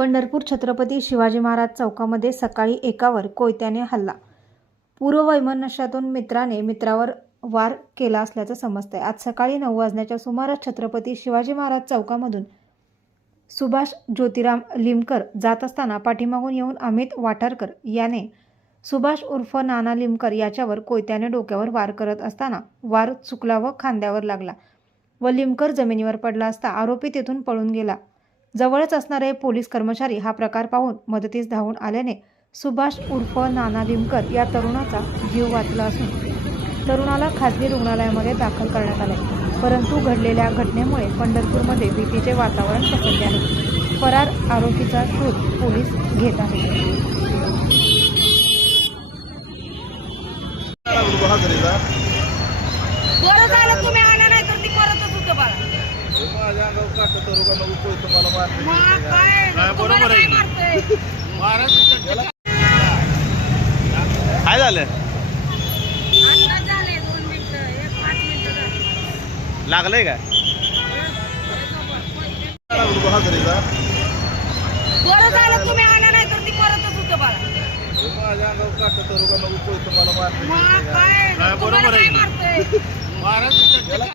पंढरपूर छत्रपती शिवाजी महाराज चौकामध्ये सकाळी एकावर कोयत्याने हल्ला. पूर्ववैमनस्यातून मित्राने मित्रावर वार केला असल्याचं समजतंय. आज सकाळी 9 वाजण्याच्या सुमारास छत्रपती शिवाजी महाराज चौकामधून सुभाष ज्योतिराम लिमकर जात असताना पाठीमागून येऊन अमित वाठारकर याने सुभाष उर्फ नाना लिमकर याच्यावर कोयत्याने डोक्यावर वार करत असताना वार चुकला व खांद्यावर लागला व लिमकर जमिनीवर पडला असता आरोपी तेथून पळून गेला. जवळच असणारे पोलीस कर्मचारी हा प्रकार पाहून मदतीस धावून आल्याने सुभाष उर्फ नाना लिमकर या तरुणाचा जीव वाचला असून तरुणाला खासगी रुग्णालयामध्ये दाखल करण्यात आले. परंतु घडलेल्या घटनेमुळे पंढरपूरमध्ये भीतीचे वातावरण पसरले आहे. फरार आरोपीचा शोध पोलीस घेत आहेत. बरं झालं तुम्ही आला नाही तर ती परतच होतं बाळा. माझ्या अंगावर काटत रोगा नको कोई तुम्हाला मारते. मग काय बरोबर आहे. मारते काय झालं? आता झाले 2 मिनिटं 1-5 मिनिटं झाली. लागलंय काय? बरं झालं तुम्ही आला नाही तर ती परतच होतं बाळा. माझ्या अंगावर काटत रोगा नको कोई तुम्हाला मारते. मग काय बरोबर आहे. मारते